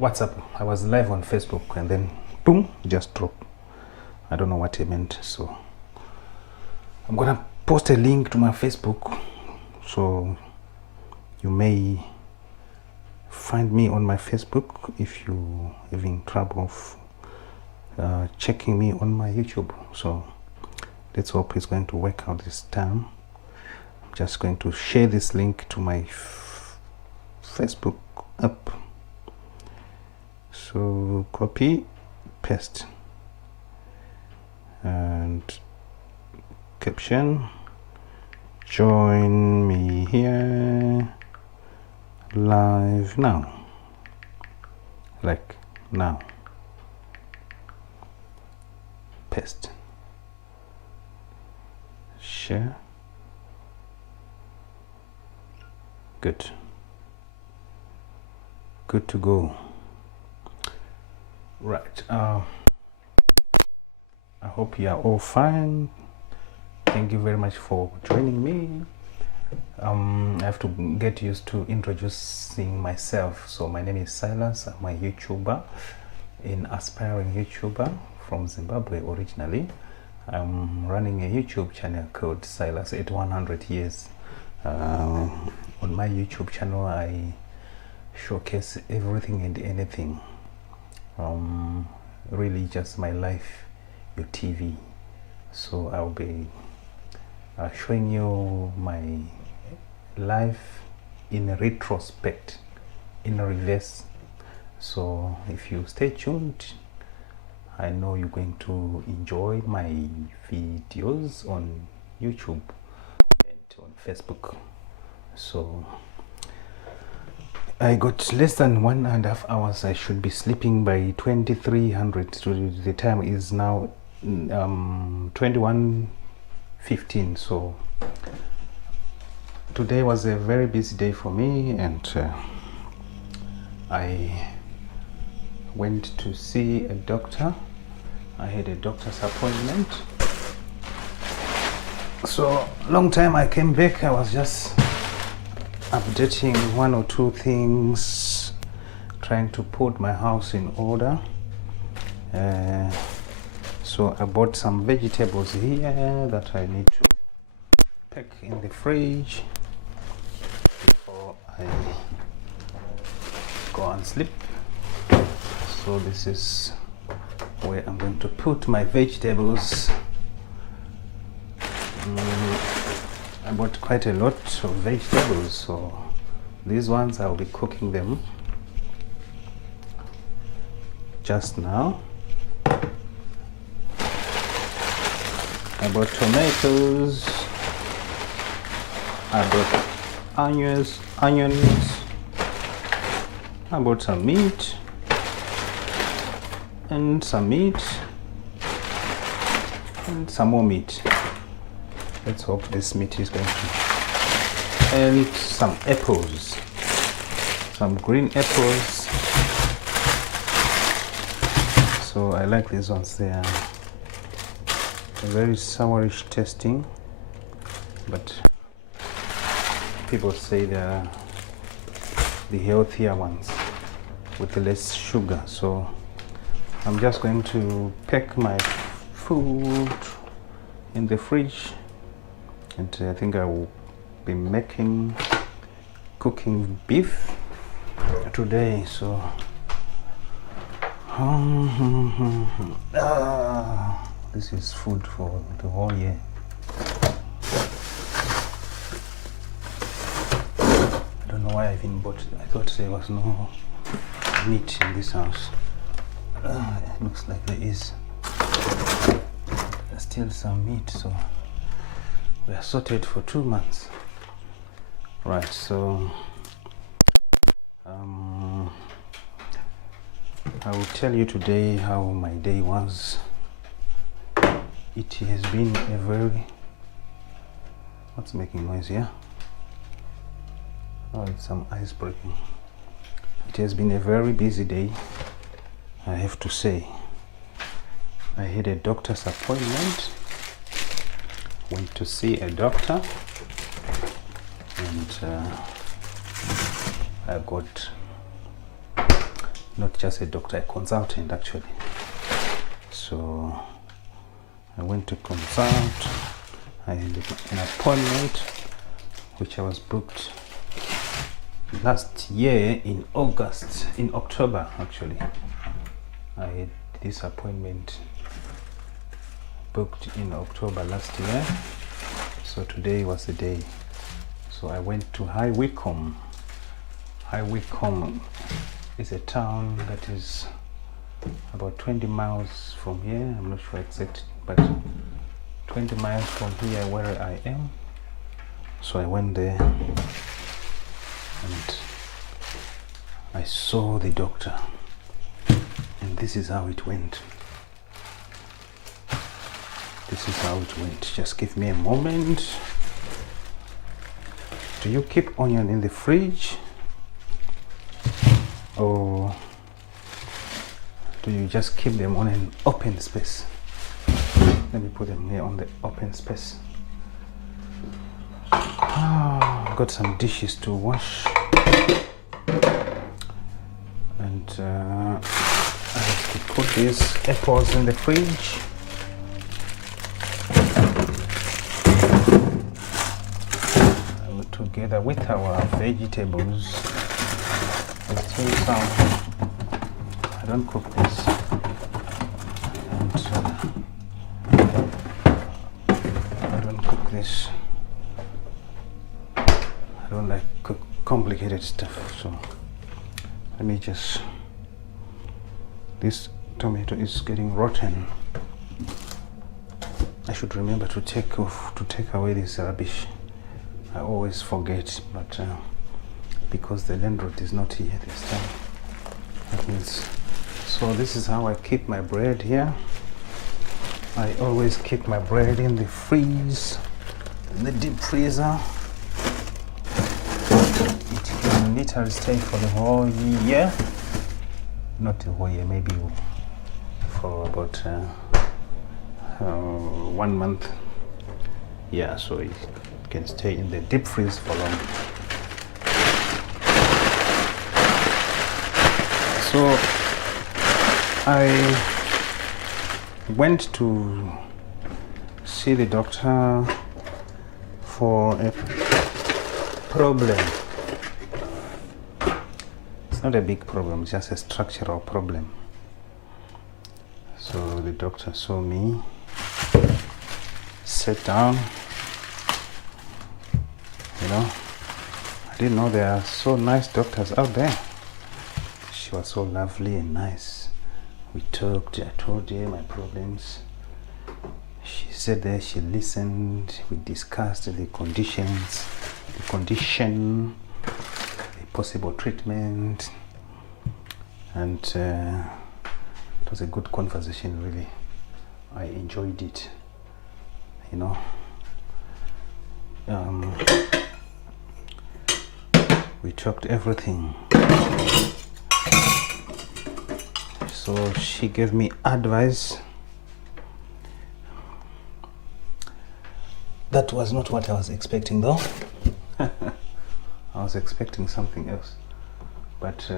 WhatsApp. I was live on Facebook and then boom, just dropped. I don't know what he meant. So I'm gonna post a link to my Facebook, so you may find me on my Facebook if you having trouble of checking me on my YouTube. So let's hope it's going to work out this time. I'm just going to share this link to my Facebook app. So copy, paste, and caption: join me here live now, like now. Paste, share. Good to go. Right, I hope you are all fine. Thank you very much for joining me. I have to get used to introducing myself. So my name is Silas. I'm a YouTuber, an aspiring YouTuber from Zimbabwe originally. I'm running a YouTube channel called Silas at 100 years. On my YouTube channel I showcase everything and anything, really just my life, your TV. So I'll be showing you my life in retrospect, in reverse. So if you stay tuned, I know you're going to enjoy my videos on YouTube and on Facebook. So I got less than 1.5 hours. I should be sleeping by 2300. So the time is now 21:15. So today was a very busy day for me, and I went to see a doctor. I had a doctor's appointment. So long time I came back, I was just updating one or two things, trying to put my house in order. So I bought some vegetables here that I need to pack in the fridge before I go and sleep. So this is where I'm going to put my vegetables. I bought quite a lot of vegetables, so these ones I'll be cooking them just now. I bought tomatoes, I bought onions, I bought some meat, and some meat, and some more meat. Let's hope this meat is going to, and some apples, some green apples. So I like these ones. They are very sourish tasting, but people say they are the healthier ones with less sugar. So I'm just going to pack my food in the fridge, and I think I will be cooking beef today. So this is food for the whole year. I don't know why I even bought it. I thought there was no meat in this house. It looks like there is still some meat, so we are sorted for 2 months. Right, so I will tell you today how my day was. It has been a very, what's making noise here? Oh, it's some ice breaking. It has been a very busy day, I have to say. I had a doctor's appointment, went to see a doctor, and I got not just a doctor, a consultant actually. So I went to consult. I had an appointment which I was booked last year in October actually. I had this appointment booked in October last year, so today was the day. So I went to High Wycombe. High Wycombe is a town that is about 20 miles from here. I'm not sure exact, but 20 miles from here where I am. So I went there and I saw the doctor, and this is how it went. This is how it went. Just give me a moment. Do you keep onion in the fridge, or do you just keep them on an open space? Let me put them here on the open space. I've got some dishes to wash, and I have to put these apples in the fridge. Together with our vegetables, let's take some. I don't cook this, and I don't cook this. I don't like complicated stuff, so let me just. This tomato is getting rotten. I should remember to take away this rubbish. I always forget, but because the landlord is not here this time, that means. So this is how I keep my bread here. I always keep my bread in the freeze, in the deep freezer. It can literally stay for the whole year. Not the whole year, maybe for about 1 month. Yeah, so it can stay in the deep freeze for long. So I went to see the doctor for a problem. It's not a big problem, it's just a structural problem. So the doctor saw me, sat down. You know, I didn't know there are so nice doctors out there. She was so lovely and nice. We talked, I told her my problems. She sat there, she listened, we discussed the conditions, the condition, the possible treatment, and it was a good conversation, really. I enjoyed it, you know. We talked everything. So she gave me advice. That was not what I was expecting though. I was expecting something else. But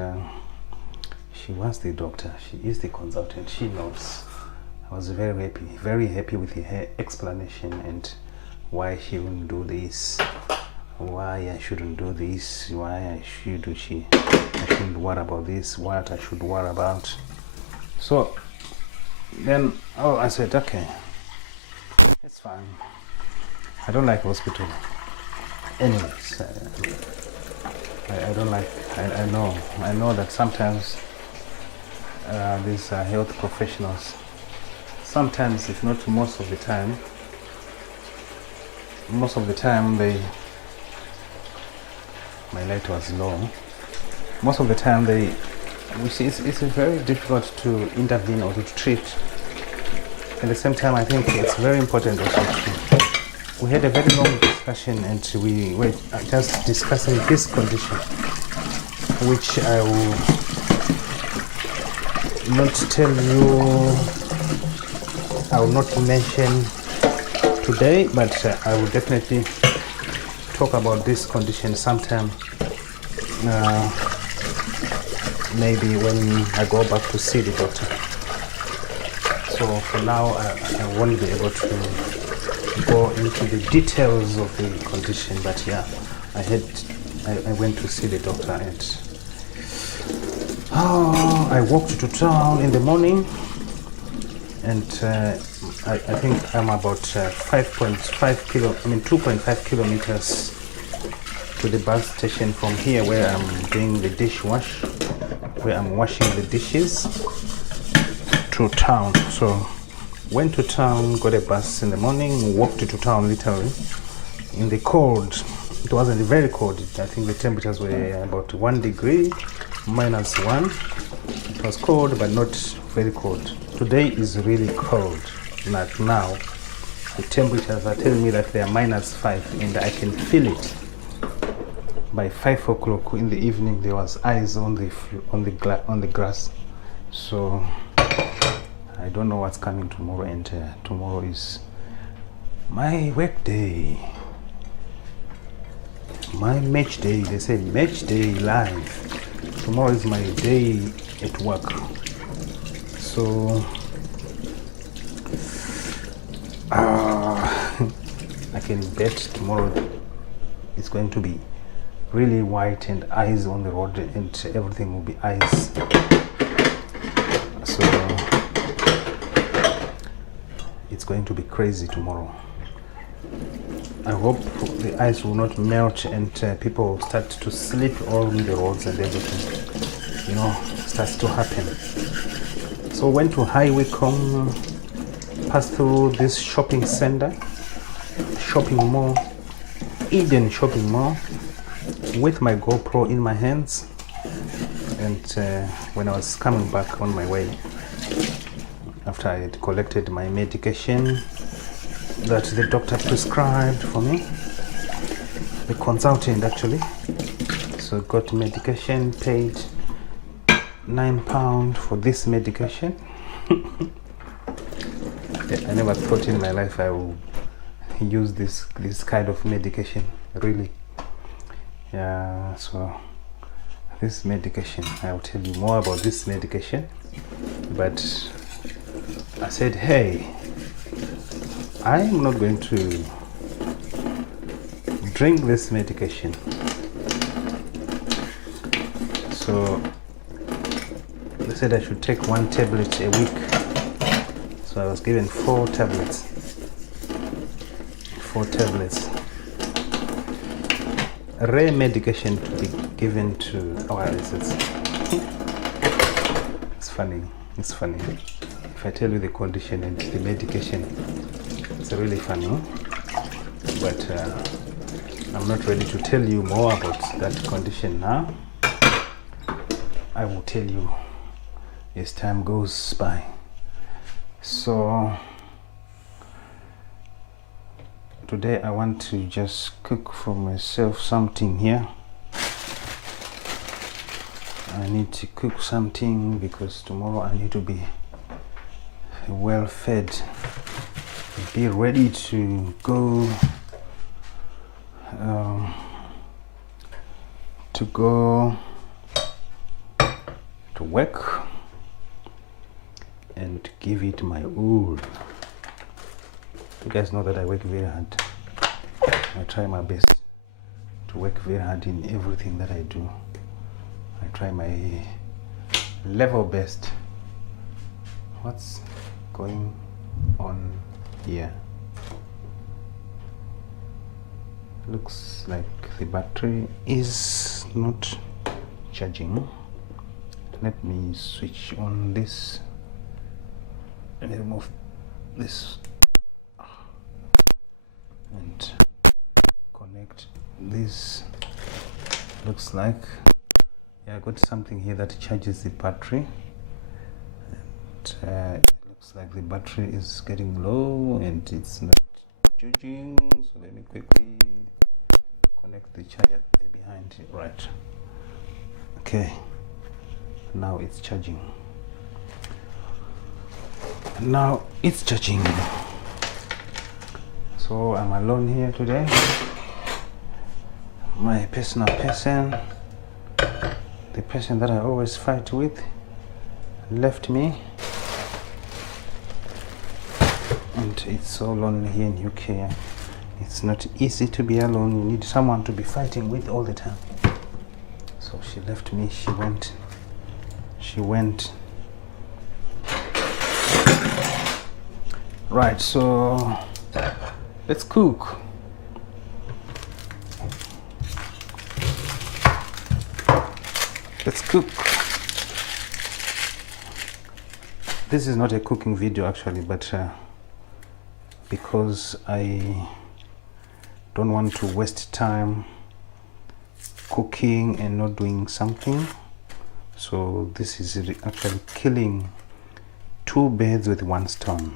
she was the doctor, she is the consultant, she knows. I was very happy with her explanation and why she wouldn't do this, why I shouldn't do this, why I shouldn't worry about this, what I should worry about. So then I said, okay, it's fine. I don't like hospital. Anyways, I don't like, I know that sometimes these health professionals, sometimes, if not most of the time, my light was low. Most of the time it's very difficult to intervene or to treat. At the same time, I think it's very important also we had a very long discussion, and we were just discussing this condition, which I will not tell you, I will not mention today, but I will definitely talk about this condition sometime maybe when I go back to see the doctor. So for now, I won't be able to go into the details of the condition, but yeah, I went to see the doctor, and I walked to town in the morning, and I think I'm about 2.5 kilometers to the bus station from here, where I'm doing the dishwash, where I'm washing the dishes, to town. So went to town, got a bus in the morning, walked to town literally in the cold. It wasn't very cold. I think the temperatures were about 1 degree, -1. It was cold, but not very cold. Today is really cold. Like now, the temperatures are telling me that they are -5, and I can feel it. By 5 o'clock in the evening, there was ice on the grass. So I don't know what's coming tomorrow, and tomorrow is my work day, my match day. They say match day live. Tomorrow is my day at work. So I can bet tomorrow it's going to be really white and ice on the road, and everything will be ice. So it's going to be crazy tomorrow. I hope the ice will not melt, and people will start to sleep on the roads, and everything, you know, starts to happen. So went to Highway Com, passed through this shopping center, shopping mall, Eden shopping mall, with my GoPro in my hands. And when I was coming back on my way, after I had collected my medication that the doctor prescribed for me, the consultant actually, so got medication, paid £9 for this medication. I never thought in my life I will use this kind of medication, really. Yeah, so this medication, I'll tell you more about this medication, but I said, hey, I'm not going to drink this medication. So they said I should take 1 tablet a week. So I was given 4 tablets. 4 tablets. A rare medication to be given to it's funny. It's funny. If I tell you the condition and the medication, it's really funny. But I'm not ready to tell you more about that condition now. I will tell you as time goes by. So today I want to just cook for myself something here. I need to cook something because tomorrow I need to be well fed, be ready to go to work and give it my all. You guys know that I work very hard. I try my best to work very hard in everything that I do. I try my level best. What's going on here? Looks like the battery is not charging. Let me switch on this. Let me remove this and connect this. Looks like, yeah, I got something here that charges the battery, and it looks like the battery is getting low and it's not charging. So let me quickly connect the charger behind it. Right, okay, now it's charging. Now it's charging. So I'm alone here today. My personal person, the person that I always fight with left me, and it's so lonely here in UK. It's not easy to be alone. You need someone to be fighting with all the time. So she left me. She went. Right, so let's cook. Let's cook. This is not a cooking video actually, but because I don't want to waste time cooking and not doing something, so this is actually killing two birds with one stone.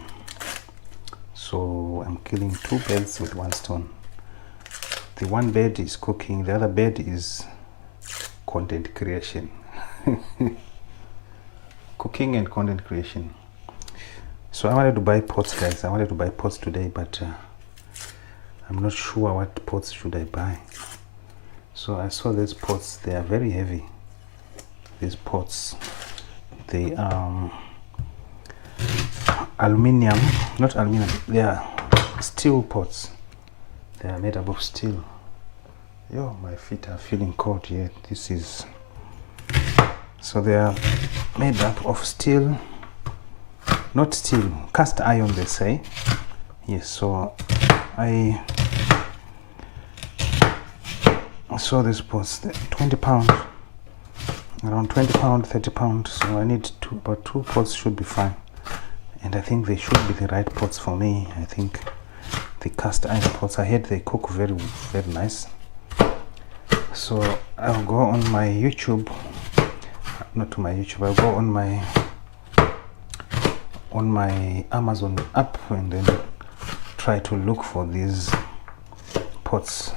So I'm killing two birds with one stone. The one bird is cooking, the other bird is content creation. Cooking and content creation. So I wanted to buy pots, guys. I wanted to buy pots today, but I'm not sure what pots should I buy. So I saw these pots. They are very heavy. These pots, they are aluminium, not aluminum, they are steel pots. They are made up of steel. Yo, my feet are feeling cold here. This is, so they are made up of steel, not steel, cast iron they say. Yes, so I saw these pots, 20 pounds, around 20 pounds, 30 pounds. So I need two, but two pots should be fine. And I think they should be the right pots for me. I think the cast iron pots, I heard they cook very, very nice. So I'll go on my YouTube, not to my YouTube, I'll go on my Amazon app and then try to look for these pots.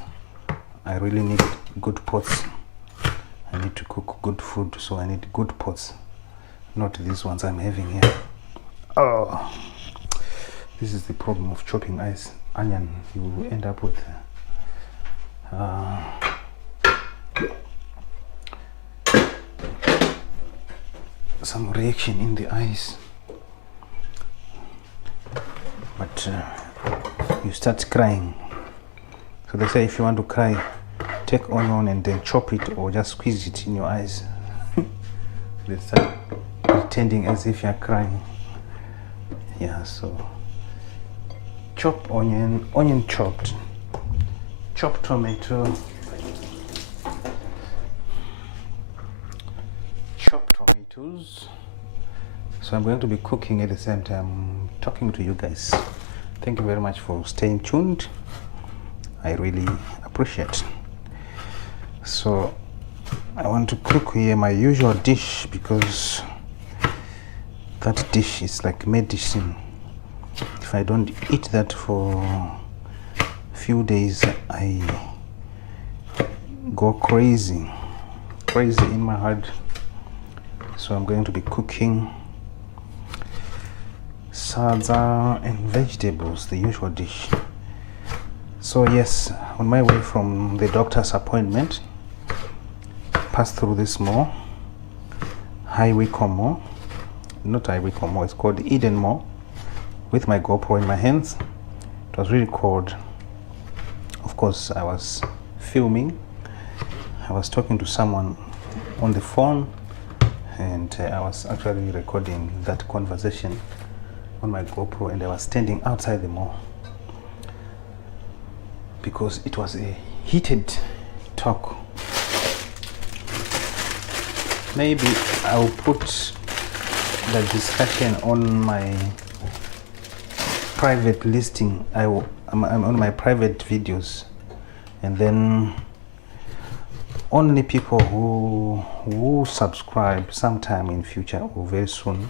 I really need good pots. I need to cook good food, so I need good pots, not these ones I'm having here. Oh, this is the problem of chopping onion. You end up with some reaction in the eyes. But you start crying. So they say if you want to cry, take onion and then chop it or just squeeze it in your eyes. They start pretending as if you're crying. Yeah, so chop onion chopped, chop tomato, chop tomatoes. So I'm going to be cooking at the same time talking to you guys. Thank you very much for staying tuned. I really appreciate. So I want to cook here my usual dish because that dish is like medicine. If I don't eat that for a few days, I go crazy in my heart. So I'm going to be cooking saza and vegetables, the usual dish. So yes, on my way from the doctor's appointment, pass through this mall, Highway Como. Not Highway Como, it's called Eden Mall, with my GoPro in my hands. It was really cold. Of course, I was filming. I was talking to someone on the phone, and I was actually recording that conversation on my GoPro, and I was standing outside the mall because it was a heated talk. Maybe I'll put the discussion on my private listing. I'm on my private videos, and then only people who subscribe sometime in future or very soon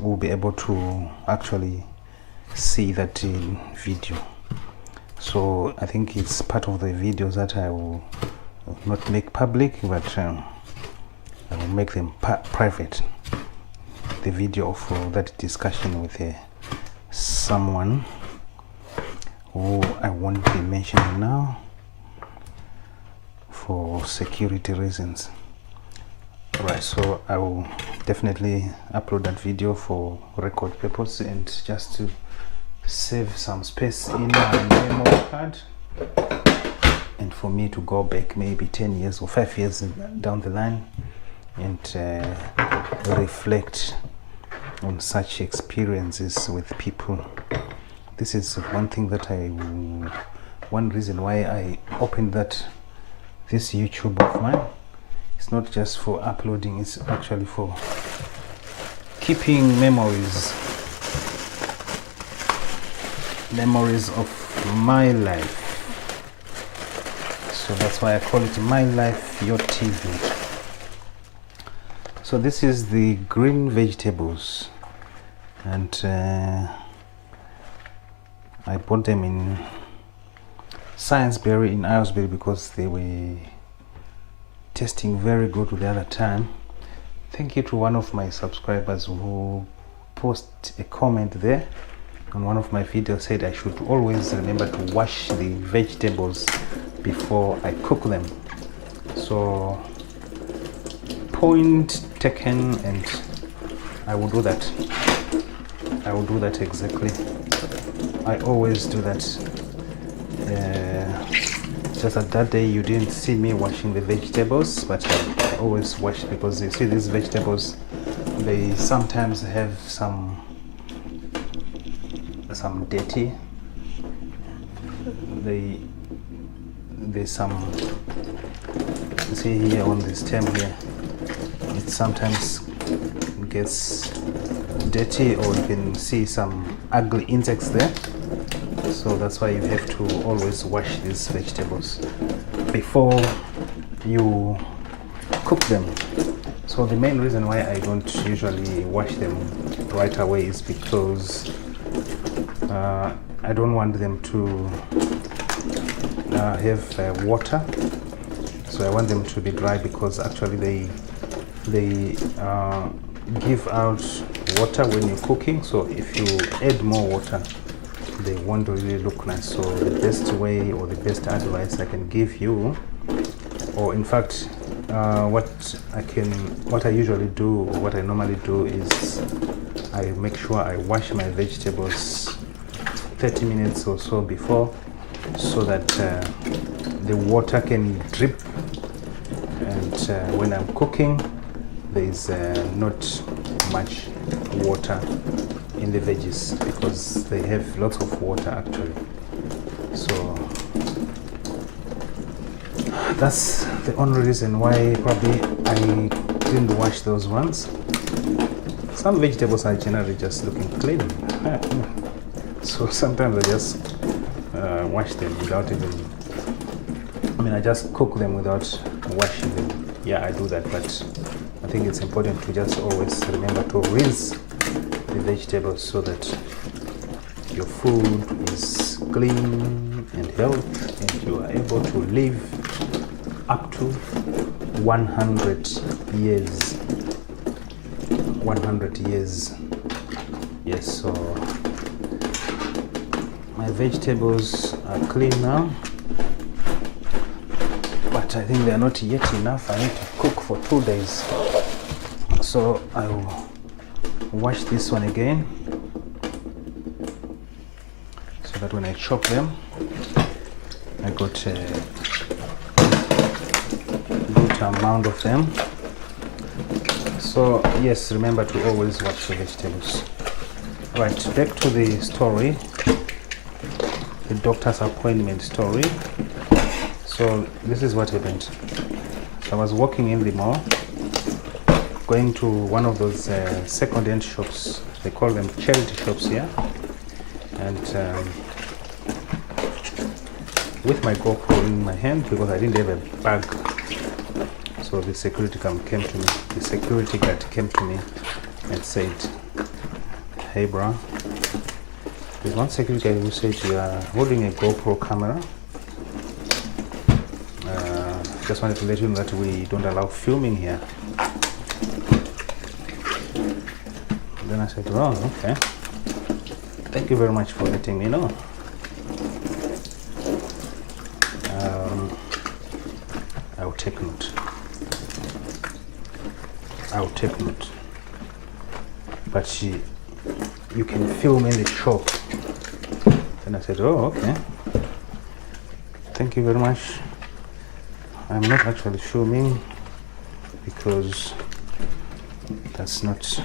will be able to actually see that video. So I think it's part of the videos that I will not make public, but I will make them private. The video of that discussion with someone who I won't be mentioning now for security reasons. Right, so I will definitely upload that video for record purpose and just to save some space in my memory card, and for me to go back maybe 10 years or 5 years down the line and reflect on such experiences with people. This is one thing that one reason why I opened this YouTube of mine. It's not just for uploading, it's actually for keeping memories of my life. So that's why I call it My Life Your TV. So this is the green vegetables, and I bought them in Sainsbury in Aylesbury because they were tasting very good the other time. Thank you to one of my subscribers who posted a comment there on one of my videos, said I should always remember to wash the vegetables before I cook them. So point taken, and I will do that. I will do that exactly. I always do that. Just that day you didn't see me washing the vegetables, but I always wash, because you see these vegetables, they sometimes have some dirty. There's some, you see here on this stem here, it sometimes gets dirty, or you can see some ugly insects there. So that's why you have to always wash these vegetables before you cook them. So the main reason why I don't usually wash them right away is because I don't want them to have water. So I want them to be dry, because actually they give out water when you're cooking. So if you add more water, they won't really look nice. So the best way, or the best advice I can give you, or in fact what I usually do, or what I normally do, is I make sure I wash my vegetables 30 minutes or so before, so that the water can drip, and when I'm cooking there's not much water in the veggies, because they have lots of water actually. So that's the only reason why probably I didn't wash those ones. Some vegetables are generally just looking clean, so sometimes I just wash them without even, I just cook them without washing them. Yeah, I do that, but I think it's important to just always remember to rinse the vegetables, so that your food is clean and healthy, and you are able to live up to 100 years. 100 years. Yes, so my vegetables are clean now, but I think they are not yet enough. I need to cook for 2 days. So I will wash this one again, so that when I chop them, I got a good amount of them. So yes, remember to always wash the vegetables. Right, back to the story, the doctor's appointment story. So this is what happened. So I was walking in the mall, going to one of those second-hand shops. They call them charity shops here. And with my GoPro in my hand, because I didn't have a bag. So the security guard came to me and said, "Hey bro, there's one security guy who said you are holding a GoPro camera. Just wanted to let you know that we don't allow filming here." Then I said, "Oh, okay. Thank you very much for letting me know. I will take note." I'll take note. But you can film in the shop. And I said, oh, okay. Thank you very much. I'm not actually filming because that's not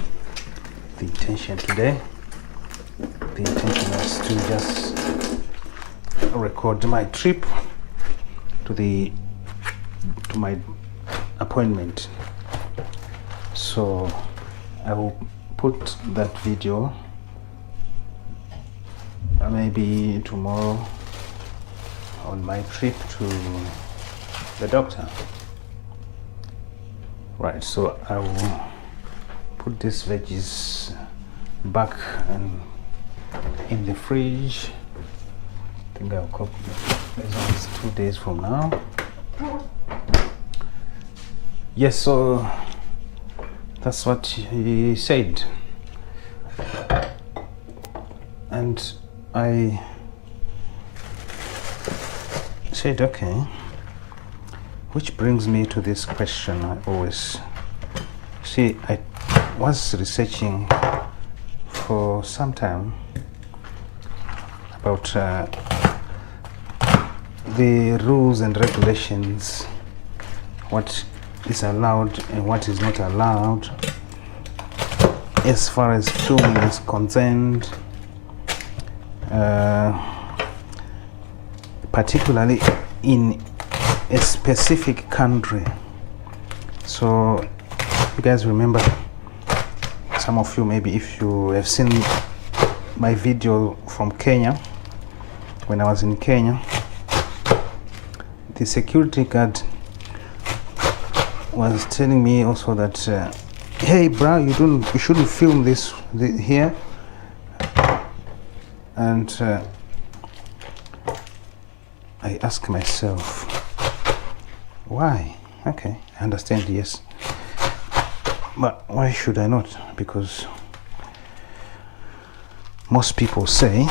the intention today. The intention was to just record my trip to my appointment. So I will put that video maybe tomorrow on my trip to the doctor. Right, so I will put these veggies back and in the fridge. I think I'll cook this 2 days from now. Yes, so that's what he said. And I said, okay. Which brings me to this question I always see. I was researching for some time about the rules and regulations, what is allowed and what is not allowed as far as filming is concerned, particularly in a specific country. So you guys remember, some of you maybe, if you have seen my video from Kenya, when I was in Kenya, the security guard was telling me also that hey bro, you shouldn't film this here. And I ask myself, why? Okay, I understand, yes, but why should I not? Because most people say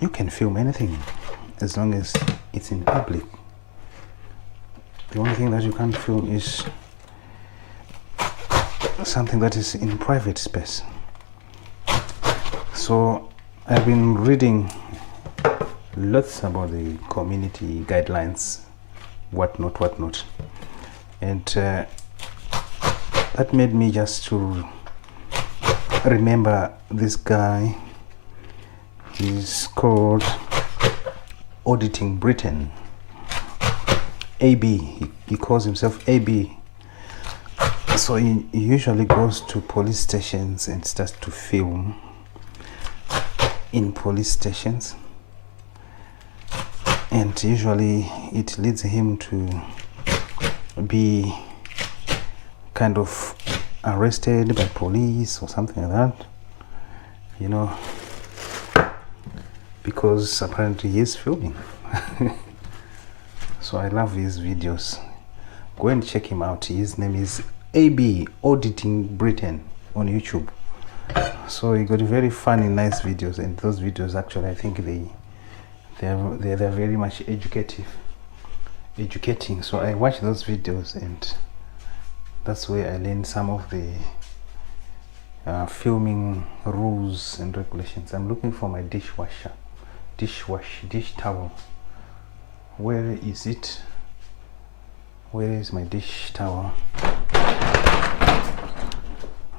you can film anything as long as it's in public. The only thing that you can't film is something that is in private space. So I've been reading lots about the community guidelines, whatnot, and that made me just to remember this guy. He's called Auditing Britain, AB. He calls himself AB. So he usually goes to police stations and starts to film in police stations, and usually it leads him to be kind of arrested by police or something like that, you know, because apparently he is filming. So I love his videos. Go and check him out. His name is AB Auditing Britain on YouTube. So he got very funny, nice videos, and those videos actually, I think they're very much educating. So I watch those videos, and that's where I learned some of the filming rules and regulations. I'm looking for my dish towel. Where is it? Where is my dish towel?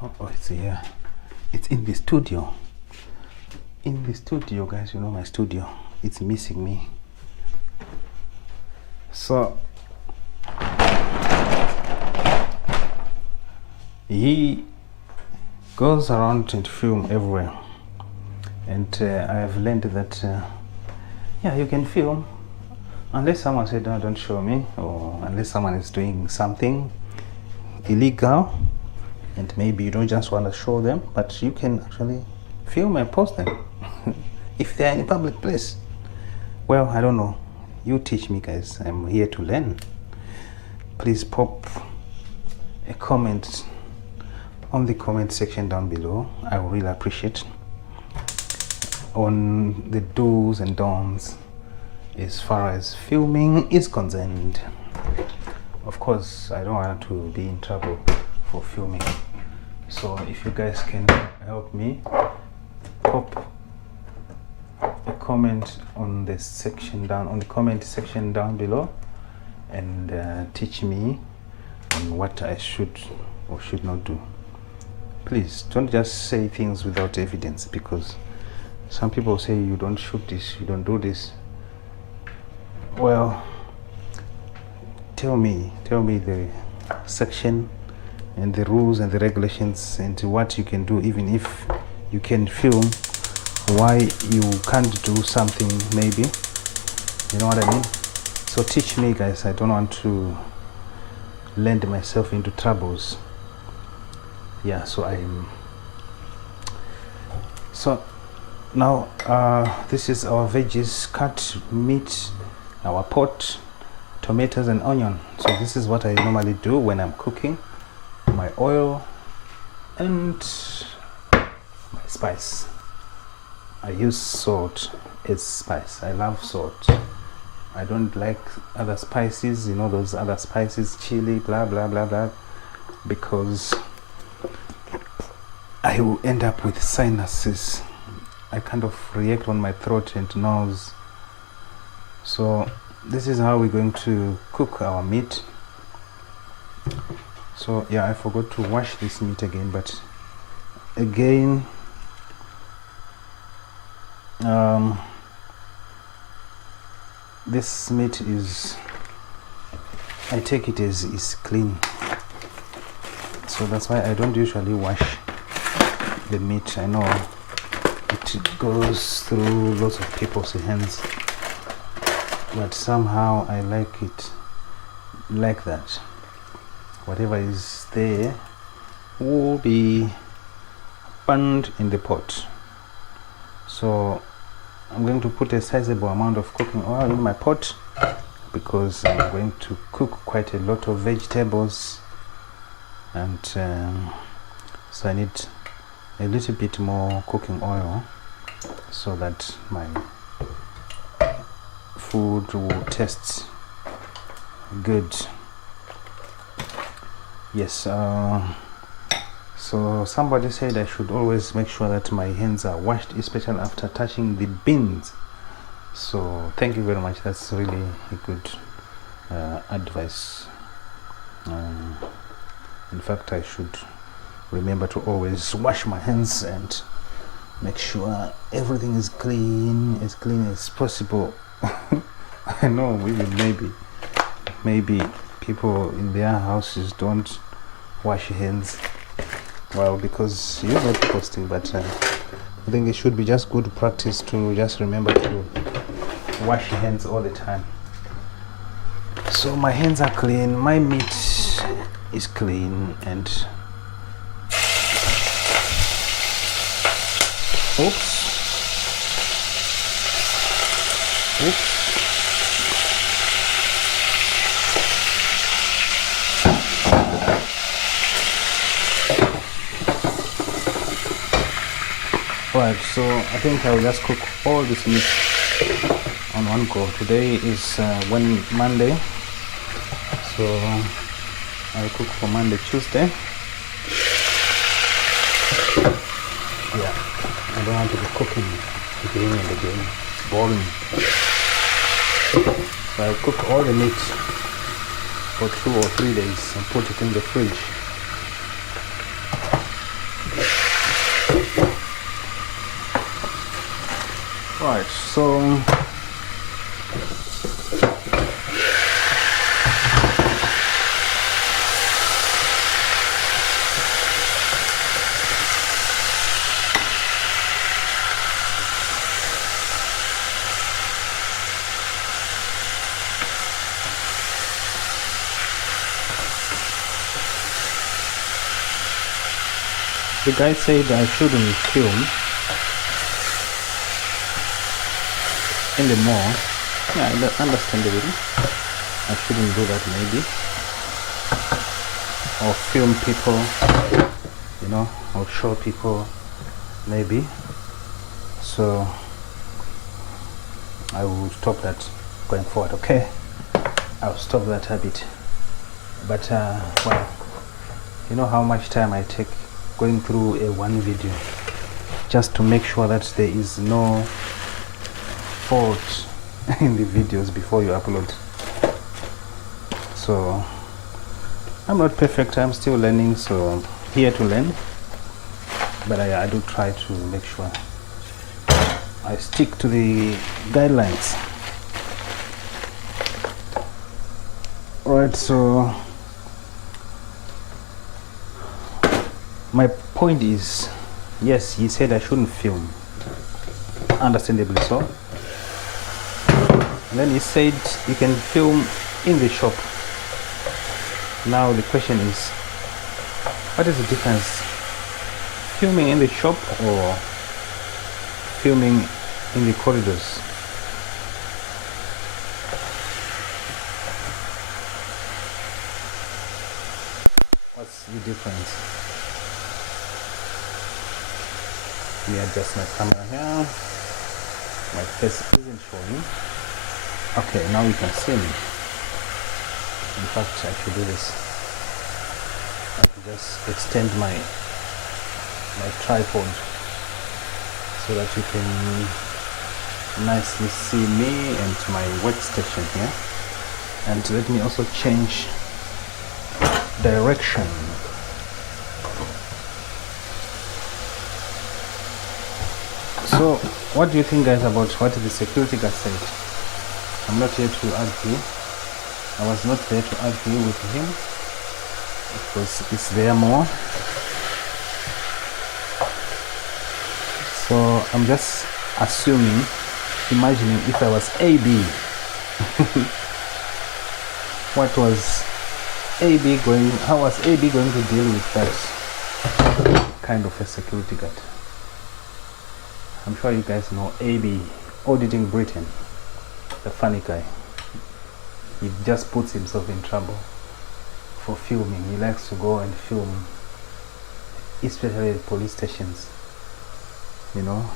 Oh, it's here. It's in the studio. In the studio, guys, you know my studio. It's missing me. So he goes around and film everywhere, and I have learned that yeah, you can film unless someone said no, don't show me, or unless someone is doing something illegal and maybe you don't just want to show them, but you can actually film and post them if they're in a public place. Well, I don't know, you teach me, guys. I'm here to learn. Please pop a comment on the comment section down below. I will really appreciate on the do's and don'ts as far as filming is concerned. Of course, I don't want to be in trouble for filming. So if you guys can help me, pop a comment on the section down, on the comment section down below, and teach me on what I should or should not do. Please don't just say things without evidence, because some people say you don't shoot this, you don't do this. Well, tell me the section and the rules and the regulations and what you can do. Even if you can film, why you can't do something, maybe, you know what I mean? So teach me, guys. I don't want to land myself into troubles. Yeah, so now this is our veggies, cut meat, our pot, tomatoes and onion. So this is what I normally do when I'm cooking. My oil and my spice. I use salt as spice. I love salt. I don't like other spices, you know, those other spices, chili, blah blah blah blah, because I will end up with sinuses. I kind of react on my throat and nose. So this is how we're going to cook our meat. So yeah, I forgot to wash this meat again, but again, this meat is, I take it as is clean, so that's why I don't usually wash the meat. I know it goes through lots of people's hands, but somehow I like it like that. Whatever is there will be burned in the pot. So I'm going to put a sizable amount of cooking oil in my pot, because I'm going to cook quite a lot of vegetables, and so I need a little bit more cooking oil so that my food will taste good. Yes, so somebody said I should always make sure that my hands are washed, especially after touching the beans. So thank you very much. That's really a good advice. In fact, I should remember to always wash my hands and make sure everything is clean as possible. I know maybe people in their houses don't wash hands, well, because you're not posting, but I think it should be just good practice to just remember to wash your hands all the time. So my hands are clean, my meat is clean, and oops. Right, so I think I'll just cook all this meat on one go. Today is Monday, so I'll cook for Monday, Tuesday. Yeah, I don't want to be cooking again and again. It's boring. So I'll cook all the meat for 2 or 3 days and put it in the fridge. Right, so the guy said I shouldn't film in the mall. Yeah, understandable. I shouldn't do that, maybe, or film people, you know, or show people, maybe. So I will stop that going forward. Okay, I'll stop that habit. But well, You know how much time I take going through one video just to make sure that there is no fault in the videos before you upload. So I'm not perfect, I'm still learning, so here to learn, but I do try to make sure I stick to the guidelines. Alright, so my point is, yes, he said I shouldn't film, understandably so. And then he said you can film in the shop. Now the question is, what is the difference? Filming in the shop or filming in the corridors? What's the difference? We adjust my camera here. My face isn't showing. Okay, now you can see me. In fact, I should do this. I can just extend my tripod so that you can nicely see me and my workstation here. And let me also change direction. So, what do you think, guys, about what the security guard said? I'm not here to argue. I was not there to argue with him because it's there more. So I'm just assuming, imagining if I was AB. What was AB going, how was AB going to deal with that kind of a security guard? I'm sure you guys know AB, Auditing Britain, the funny guy. He just puts himself in trouble for filming. He likes to go and film, especially at police stations, you know.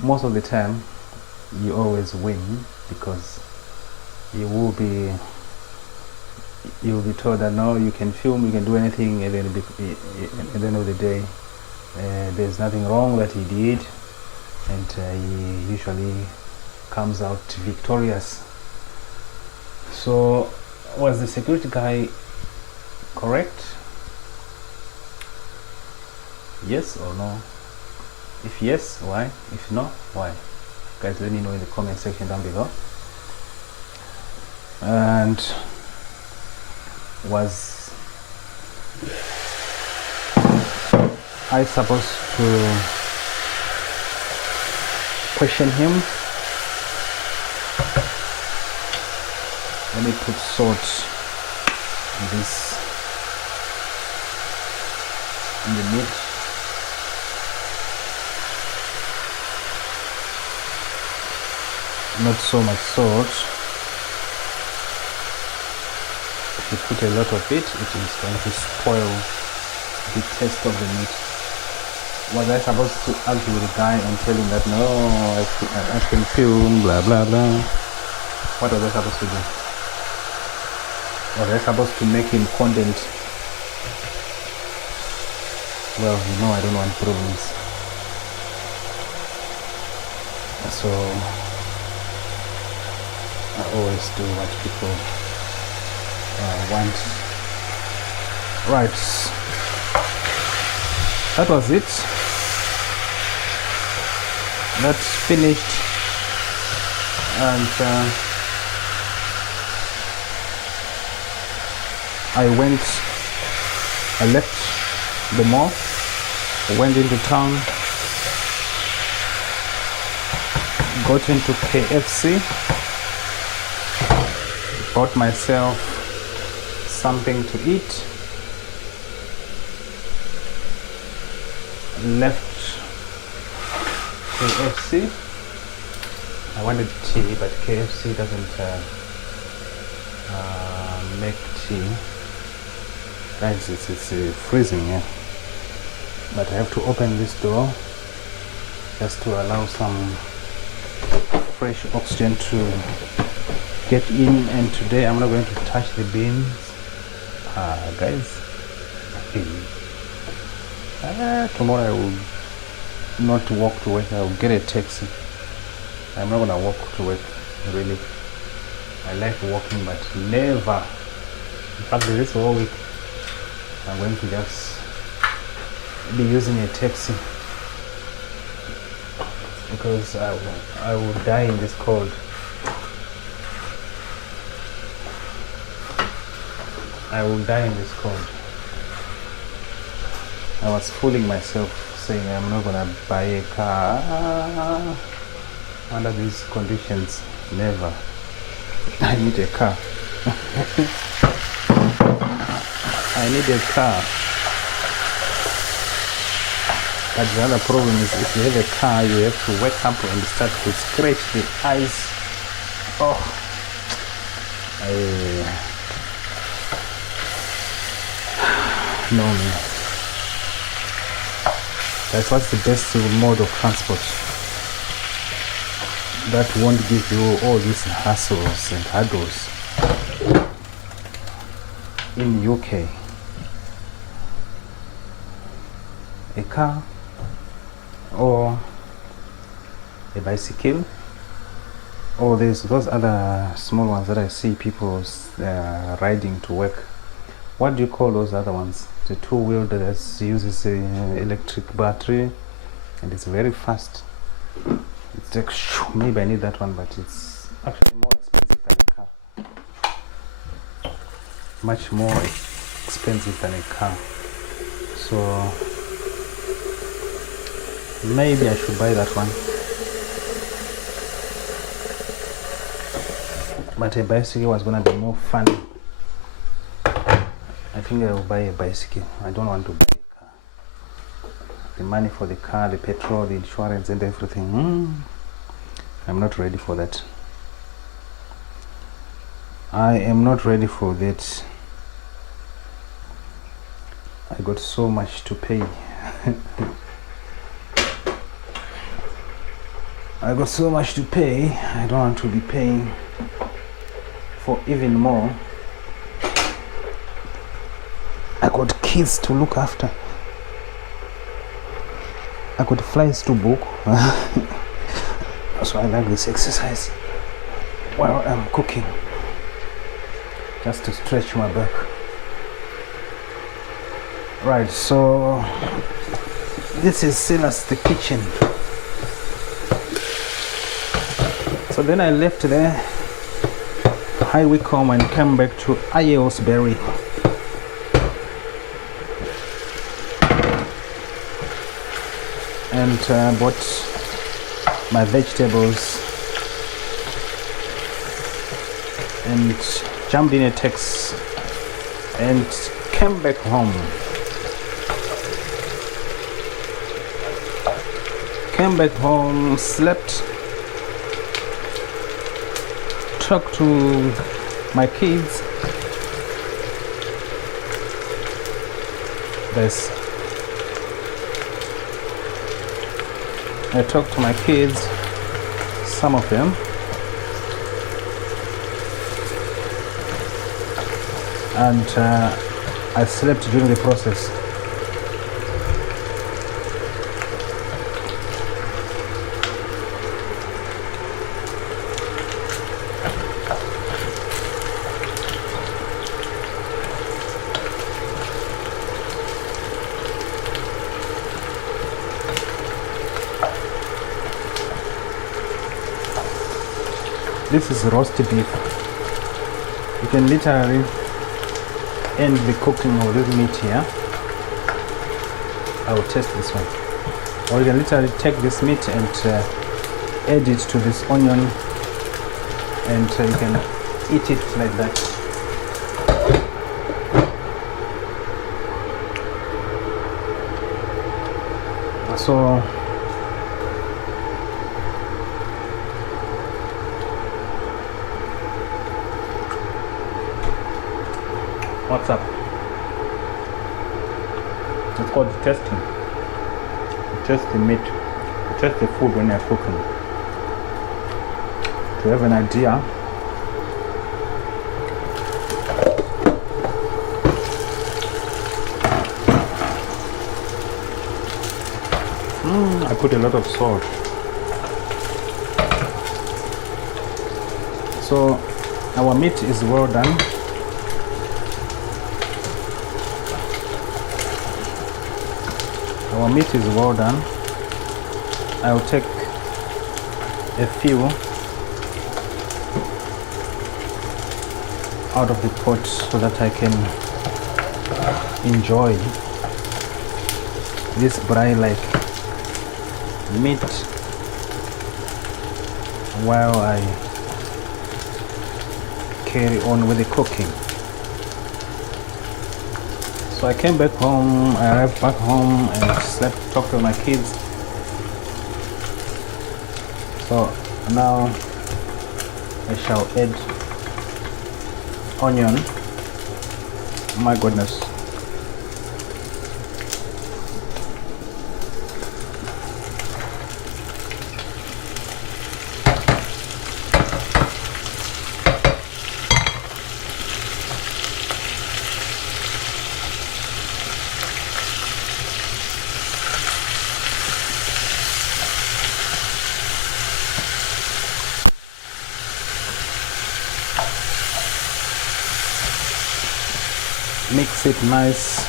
Most of the time you always win because you'll be told that no, you can film, you can do anything, and then at the end of the day there's nothing wrong that he did, and he usually comes out victorious. So was the security guy correct? Yes or no? If yes, why? If no, why? Guys, let me know in the comment section down below. And was I supposed to question him? Let me put salt in this, in the meat. Not so much salt. If you put a lot of it, it is going to spoil the taste of the meat. Was I supposed to argue with the guy and tell him that no, I can film, blah blah blah? What was I supposed to do? Was I supposed to make him content? Well, you know I don't want problems. So I always do what people want. Right. That was it. That's finished. And I left the mall, went into town, got into KFC, bought myself something to eat, left KFC. I wanted tea, but KFC doesn't make tea. Guys, it's freezing here. But I have to open this door just to allow some fresh oxygen to get in. And today I'm not going to touch the beans. Guys, tomorrow I will not walk to work. I will get a taxi. I'm not gonna walk to work, really. I like walking, but never. In fact, this whole week I'm going to just be using a taxi because I will die in this cold. I will die in this cold. I was fooling myself saying I'm not gonna buy a car under these conditions. Never. I need a car. I need a car. But the other problem is if you have a car, you have to wake up and start to scratch the ice. Oh, no, man. That's what's the best mode of transport. That won't give you all these hassles and hurdles. In UK, a car or a bicycle, or there's those other small ones that I see people riding to work. What do you call those other ones? The two-wheeled that uses electric battery and it's very fast. It's like, maybe I need that one, but it's actually more expensive than a car. Much more expensive than a car. So maybe I should buy that one. But a bicycle was gonna be more fun. I think I will buy a bicycle. I don't want to buy a car. The money for the car, the petrol, the insurance and everything. I'm not ready for that. I am not ready for that. I got so much to pay. I got so much to pay. I don't want to be paying for even more. I got kids to look after. I got flights to book. So I like this exercise while I'm cooking, just to stretch my back. Right, so this is Silas the kitchen. So then I left there, High Wycombe, and came back to Aylesbury. And bought my vegetables and jumped in a taxi and came back home. Slept, talked to my kids. I talked to my kids, some of them, and I slept during the process. This is roast beef. You can literally end the cooking of this meat here. I will test this one. Or you can literally take this meat and add it to this onion, and you can eat it like that. So what's up? It's called testing. You test the meat, you test the food when you're cooking, to have an idea I put a lot of salt. So our meat is well done. Our meat is well done. I'll take a few out of the pot so that I can enjoy this braai-like meat while I carry on with the cooking. So I came back home, I arrived back home and slept, talked to my kids. So now I shall add onion. My goodness. Mix it nice.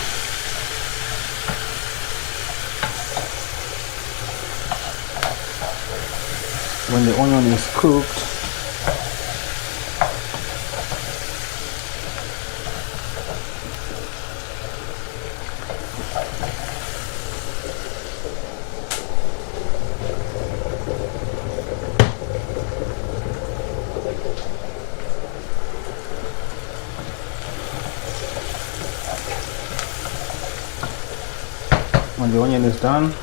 When the onion is cooked, when the onion is done,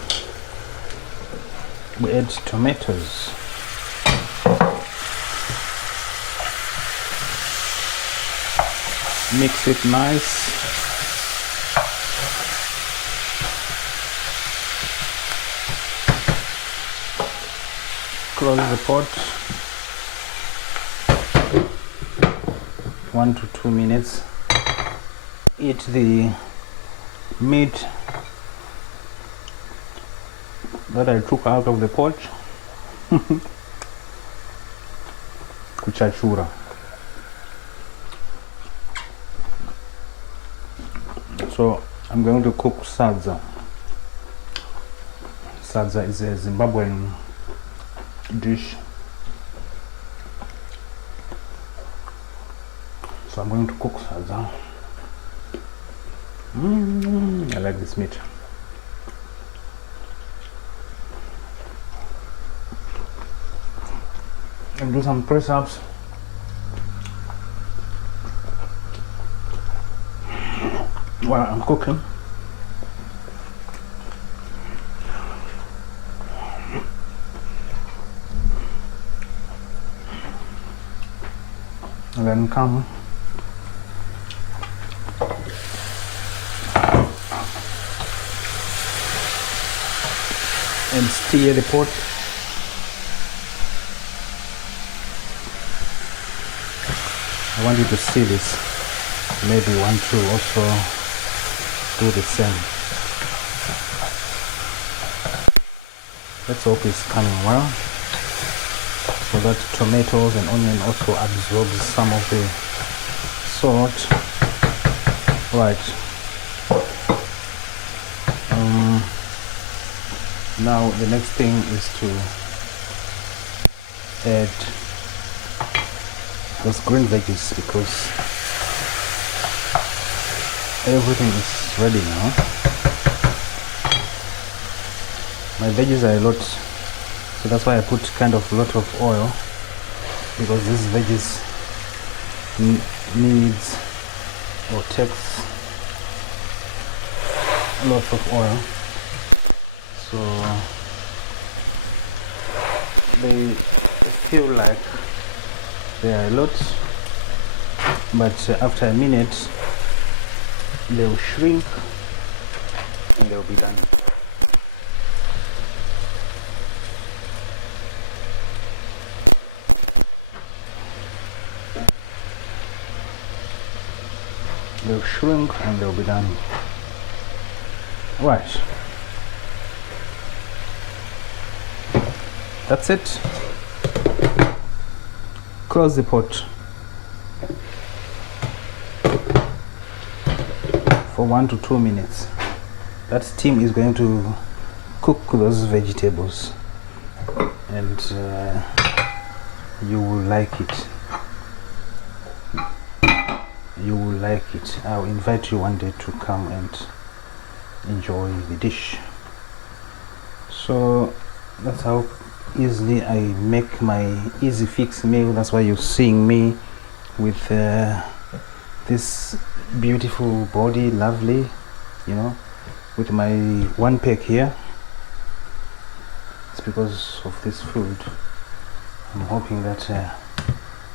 we add tomatoes. Mix it nice. Close the pot. 1 to 2 minutes. Eat the meat that I took out of the pot. Kuchachura. So I'm going to cook saza. Saza is a Zimbabwean dish. So I'm going to cook saza. I like this meat. And do some press ups. While I'm cooking. And then come and stir the pot. I want you to see this. Maybe want to also do the same. Let's hope it's coming well, so that tomatoes and onion also absorb some of the salt. Right. Now the next thing is to add those green veggies, because everything is ready now. My veggies are a lot, so that's why I put kind of a lot of oil, because this veggies needs or takes a lot of oil. So they feel like they are a lot, but after a minute they will shrink and they will be done. They'll shrink and they'll be done. Right. That's it. Close the pot for 1 to 2 minutes. That steam is going to cook those vegetables, and you will like it. You will like it. I'll invite you one day to come and enjoy the dish. So that's how easily I make my easy fix meal. That's why you're seeing me with this beautiful body, lovely, you know, with my 1 pack here. It's because of this food. I'm hoping that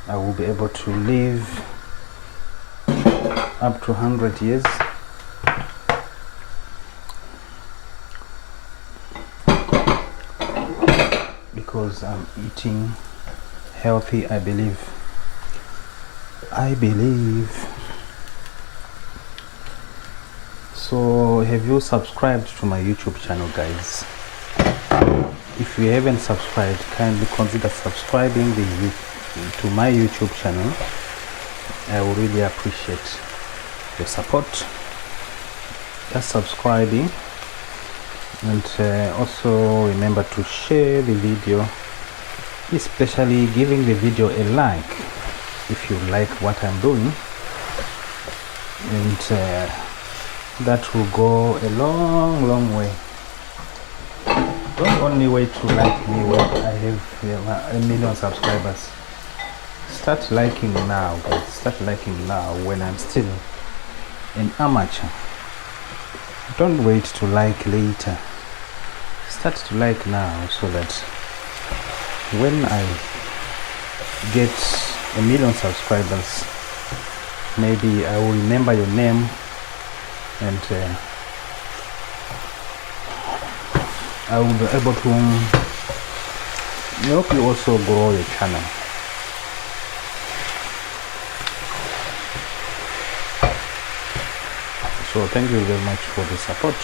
I will be able to live up to 100 years. Because I'm eating healthy, I believe. So have you subscribed to my YouTube channel, guys? If you haven't subscribed, kindly consider subscribing to my YouTube channel. I will really appreciate your support. Just subscribing, and also remember to share the video, especially giving the video a like if you like what I'm doing, and that will go a long way. Don't only wait to like me when I have 1 million subscribers. Start liking now, guys. Start liking now when I'm still an amateur. Don't wait to like later. Start to like now, so that when I get 1 million subscribers, maybe I will remember your name, and I will be able to help you also grow your channel. So thank you very much for the support.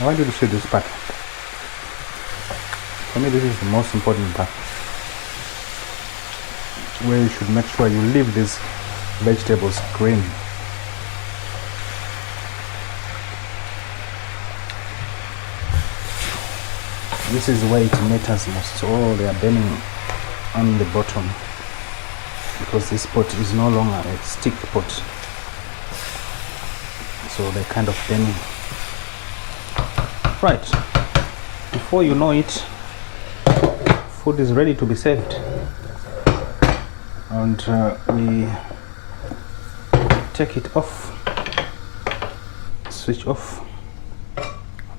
I want you to see this part. For me, this is the most important part, where you should make sure you leave these vegetables green. This is where it matters most. Oh, they are burning on the bottom, because this pot is no longer a stick pot, so they're kind of burning. Right, before you know it, food is ready to be served, and we take it off, switch off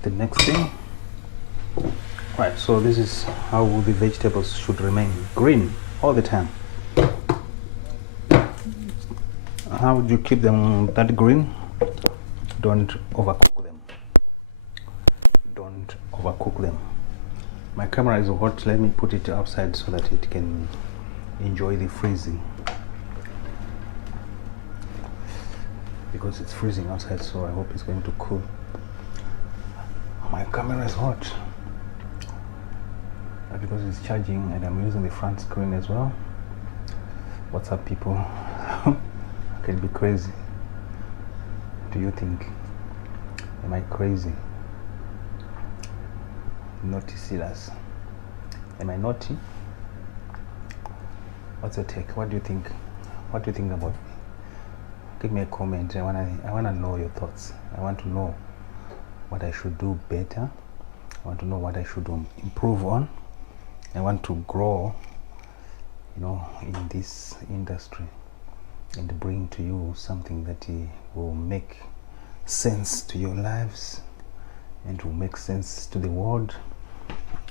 the next thing. Right, so this is how the vegetables should remain green all the time. How would you keep them that green? Don't overcook them. Don't overcook them. My camera is hot. Let me put it outside so that it can enjoy the freezing, because it's freezing outside, so I hope it's going to cool. My camera is hot because it's charging, and I'm using the front screen as well. What's up, people? I can be crazy. Do you think? Am I crazy? Naughty Silas. Am I naughty? What's your take? What do you think? What do you think about me? Give me a comment. I wanna know your thoughts. I want to know what I should do better. I want to know what I should improve on. I want to grow, in this industry, and bring to you something that will make sense to your lives, and will make sense to the world,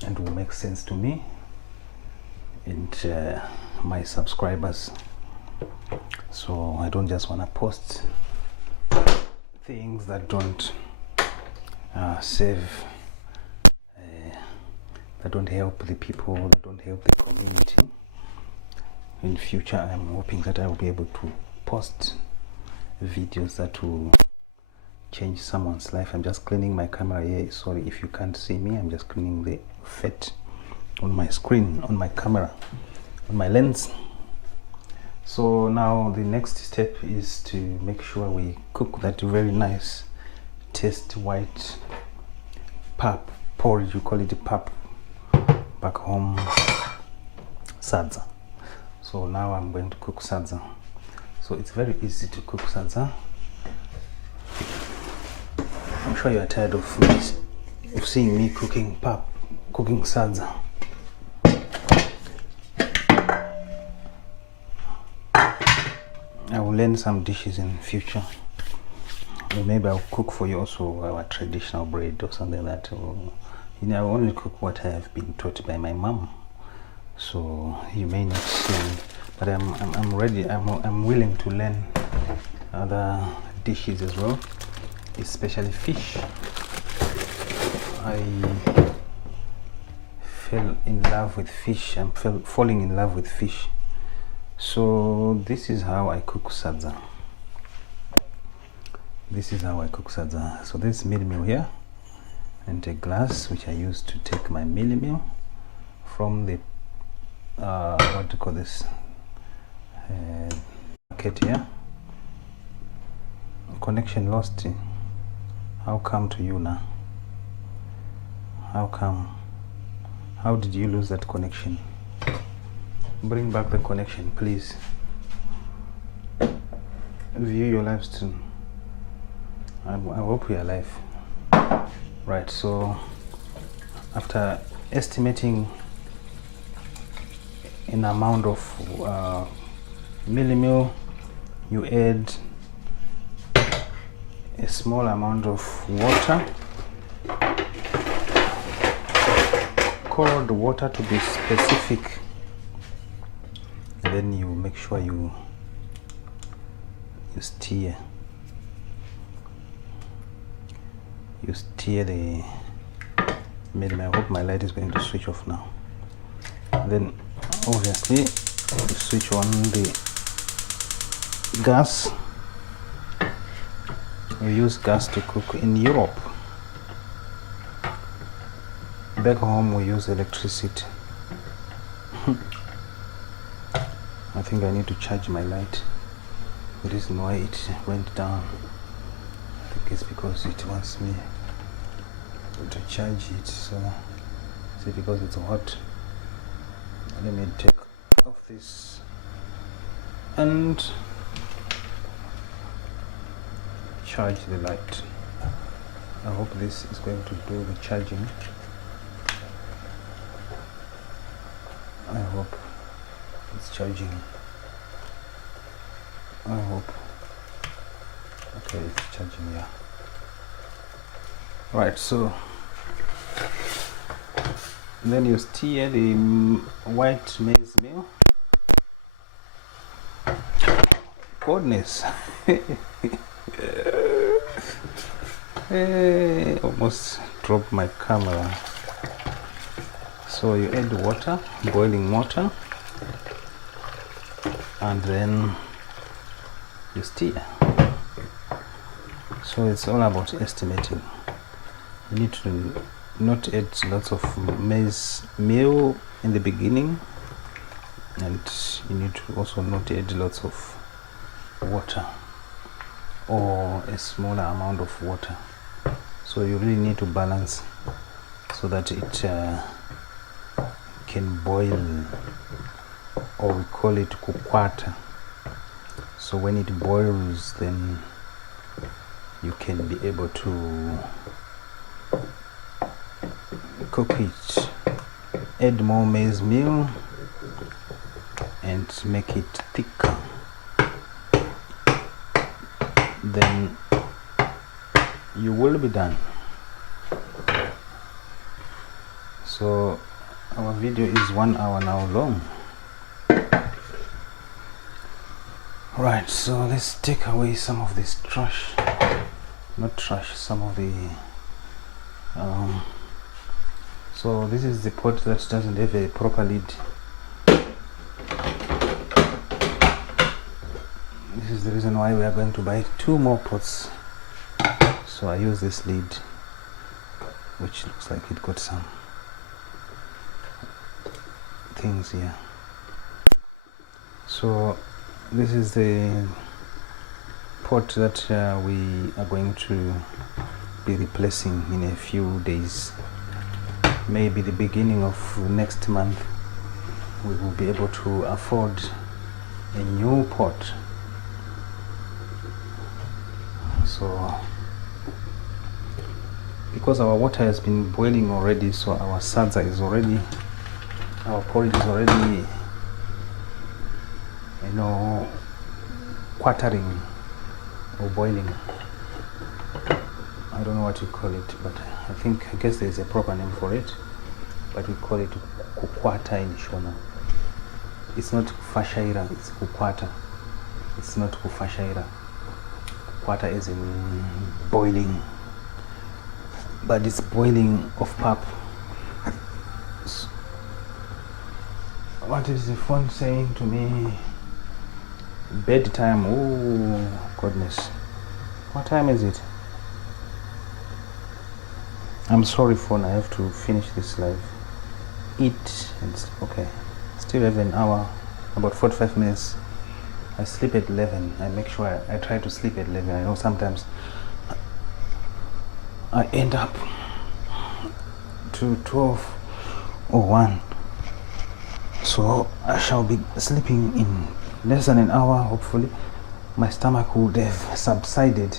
and will make sense to me and my subscribers. So I don't just want to post things that don't save, that don't help the people, that don't help the community. In future, I'm hoping that I will be able to post videos that will change someone's life. I'm just cleaning my camera here. Sorry if you can't see me. I'm just cleaning the fat on my screen, on my camera, on my lens. So now the next step is to make sure we cook that very nice taste white pap porridge. We call it pap back home, saza. So now I'm going to cook saza. So it's very easy to cook saza. I'm sure you are tired of seeing me cooking saza. I will learn some dishes in future. Or maybe I'll cook for you also our traditional bread or something like that. Or, you know, I only cook what I have been taught by my mom. So you may not see, but I'm ready. I'm willing to learn other dishes as well, especially fish. I fell in love with fish. I'm falling in love with fish. So this is how I cook saza. This is how I cook saza. So this meal meal here, and a glass which I use to take my meal meal from the what do you call this bucket here. Connection lost. How come to you now? How come? How did you lose that connection? Bring back the connection, please. View your live stream. I hope we are live. Right, so after estimating an amount of meal, you add a small amount of water, cold water to be specific, and then you make sure you stir. You stir the meal. I hope my light is going to switch off now. Then obviously you switch on the gas. We use gas to cook in Europe. Back home we use electricity. I think I need to charge my light. The reason why it went down, I think it's because it wants me to charge it. So see, because it's hot, let me take off this and charge the light. I hope this is going to do the charging. I hope it's charging. I hope. Okay, it's charging, yeah. Right, so then you stir the white maize meal. Goodness. Almost dropped my camera. So you add water, boiling water, and then you stir. So it's all about estimating. You need to not add lots of maize meal in the beginning, and you need to also not add lots of water or a smaller amount of water. So you really need to balance so that it can boil, or we call it kukwata. So when it boils, then you can be able to cook it, add more maize meal and make it thicker. Then you will be done. So our video is 1 hour now long. Right, so let's take away some of this trash, not trash, some of the so this is the pot that doesn't have a proper lid. This is the reason why we are going to buy 2 more pots. So I use this lid, which looks like it got some things here. So this is the pot that we are going to be replacing in a few days. Maybe the beginning of next month we will be able to afford a new pot. So because our water has been boiling already, so our saza is already, our porridge is already, you know, quartering or boiling. I don't know what you call it, but I guess there's a proper name for it, but we call it kukwata in Shona. It's not kufashaira, it's kukwata. It's not kufashaira. Kukwata is in boiling, but it's boiling of pap. What is the phone saying to me? Bedtime. Oh goodness, what time is it? I'm sorry phone, I have to finish this live. Eat and okay, still have an hour, about 45 minutes. I sleep at 11. I make sure I try to sleep at 11. I know sometimes I end up to 12 or 1, so I shall be sleeping in less than an hour. Hopefully my stomach would have subsided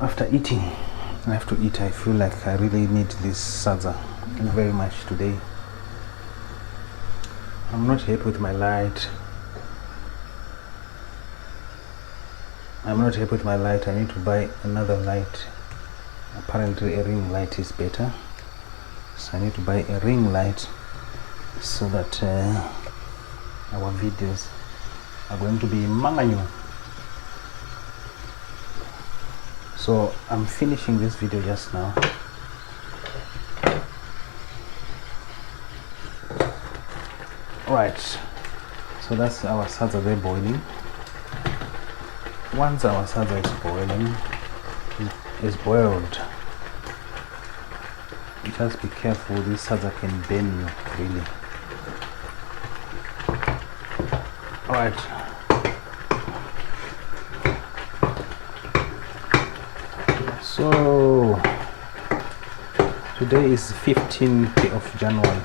after eating. I have to eat. I feel like I really need this saza very much today. I'm not happy with my light. I'm not happy with my light. I need to buy another light. Apparently a ring light is better, so I need to buy a ring light so that our videos are going to be manganyu. So I'm finishing this video just now. Right, so that's our saza there boiling. Once our saza is boiling, is boiled, just be careful, this saza can burn you really. Alright, so today is 15th of January,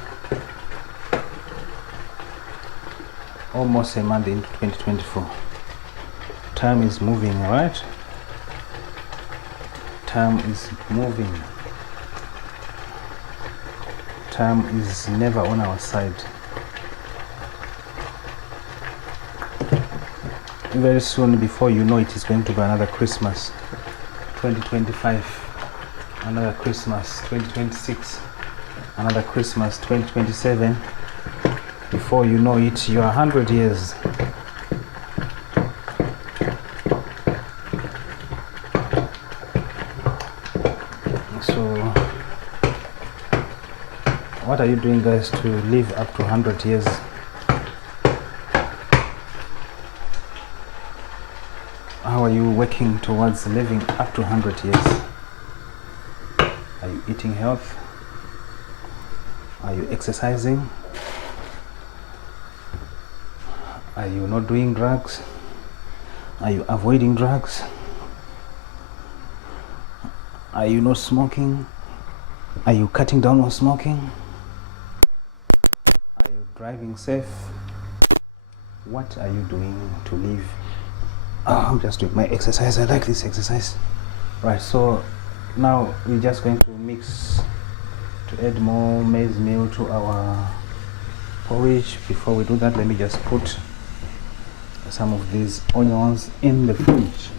almost a month into 2024. Time is moving, right? Time is moving. Time is never on our side. Very soon, before you know it, is going to be another Christmas. 2025, another Christmas. 2026, another Christmas. 2027, before you know it, you are 100 years. So what are you doing, guys, to live up to 100 years? How are you working towards living up to 100 years? Are you eating health? Are you exercising? Are you not doing drugs? Are you avoiding drugs? Are you not smoking? Are you cutting down on smoking? Are you driving safe? What are you doing to live? I'm just doing my exercise. I like this exercise. Right, so now we're just going to mix to add more maize meal to our porridge. Before we do that, let me just put some of these onions in the fridge.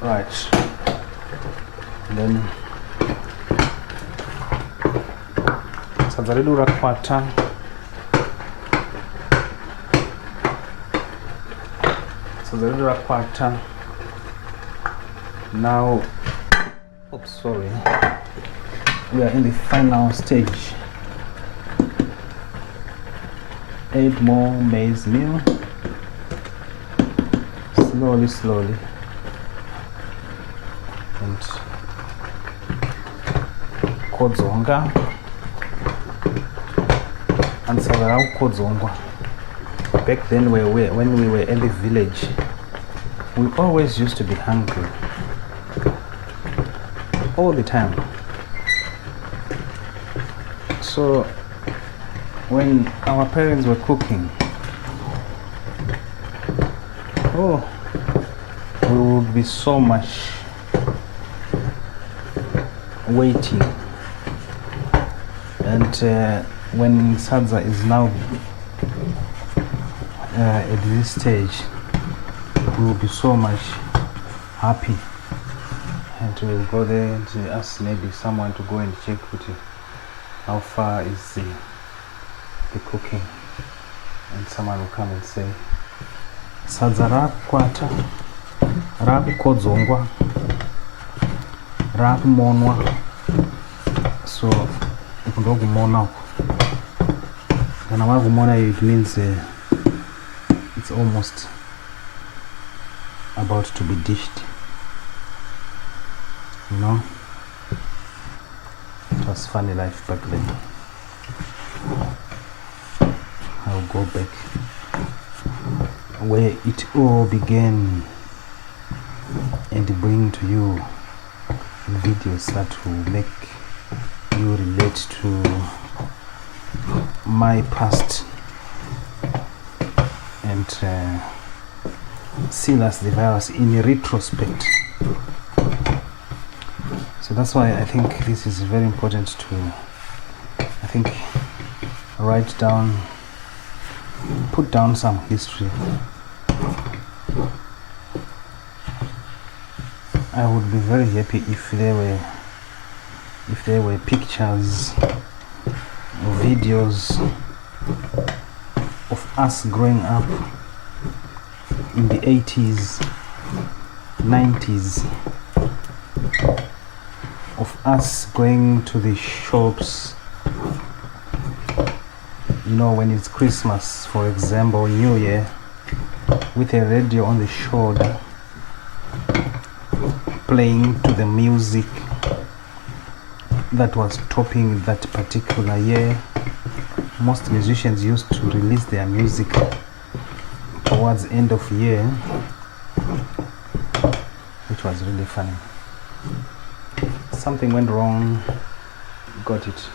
Right, and then sazalidura kwata. Sazalidura kwata. Now, oops, sorry, we are in the final stage. Add more maize meal, slowly, and kodzonga and saza kodzongwa. Back then when we were in the village, we always used to be hungry all the time. So when our parents were cooking, we would be so much waiting. And when saza is now at this stage, we will be so much happy, and we will go there and ask maybe someone to go and check with you how far is the cooking, and someone will come and say sadza rakukwata, rakukodzongwa, rakumonwa. So kumona, kana wakumona, it means it's almost about to be dished, you know. It was funny life back then. I'll go back where it all began and bring to you videos that will make you relate to my past and see us the virus in retrospect. So that's why I think this is very important to, write down, put down some history. I would be very happy if there were pictures, videos of us growing up in the 80s, 90s, of us going to the shops, you know, when it's Christmas, for example, New Year, with a radio on the shoulder, playing to the music that was topping that particular year. Most musicians used to release their music towards the end of year, which was really funny. Something went wrong, got it.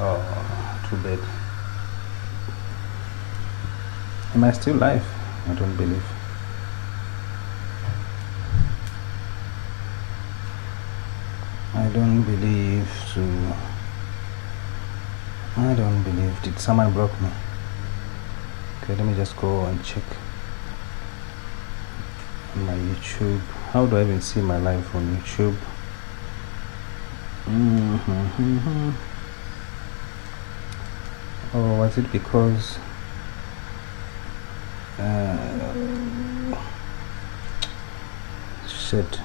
Oh, too bad. Am I still live? I don't believe. So. I don't believe. Did someone block me? Okay, let me just go and check on my YouTube. How do I even see my live on YouTube? Oh, was it because shit.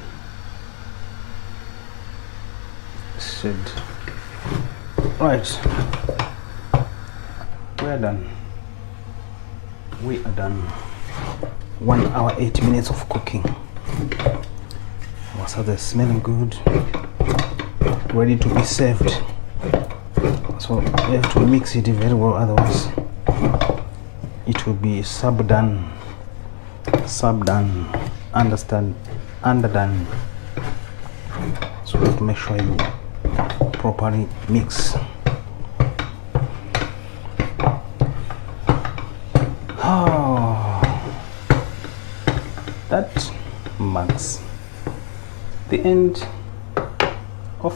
Right, we are done. 1 hour 8 minutes of cooking. Was that smelling good, ready to be served? So we have to mix it very well, otherwise it will be underdone, so we have to make sure you properly mix. That marks the end of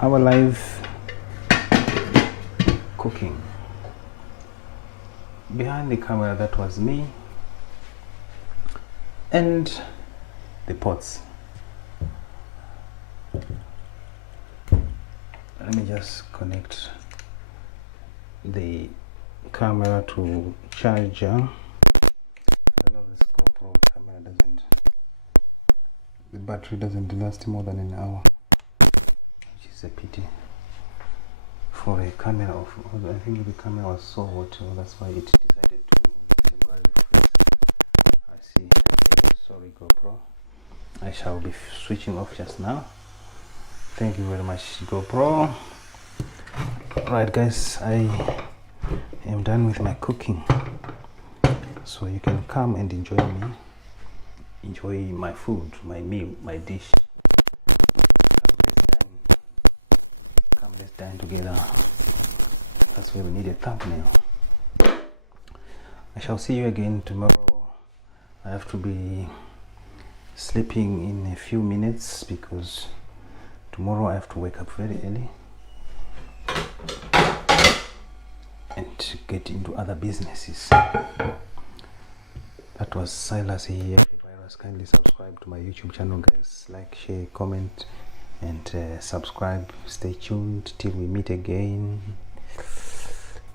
our live cooking. Behind the camera, that was me and the pots. Let me just connect the camera to charger. I know this GoPro camera the battery doesn't last more than an hour, which is a pity for a camera of, I think the camera was so hot, so that's why it decided to GoPro. I shall be switching off just now. Thank you very much, GoPro. Right guys, I am done with my cooking, so you can come and enjoy my food, my meal, my dish. Come, let's dine together. That's where we need a thumbnail. I shall see you again tomorrow. I have to be sleeping in a few minutes because tomorrow I have to wake up very early and get into other businesses. That was Silas here. Virus, kindly subscribe to my YouTube channel, guys. Like, share, comment, and subscribe. Stay tuned till we meet again.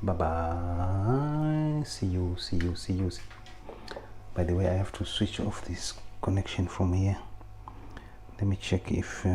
Bye bye. See you. By the way, I have to switch off this connection from here. Let me check if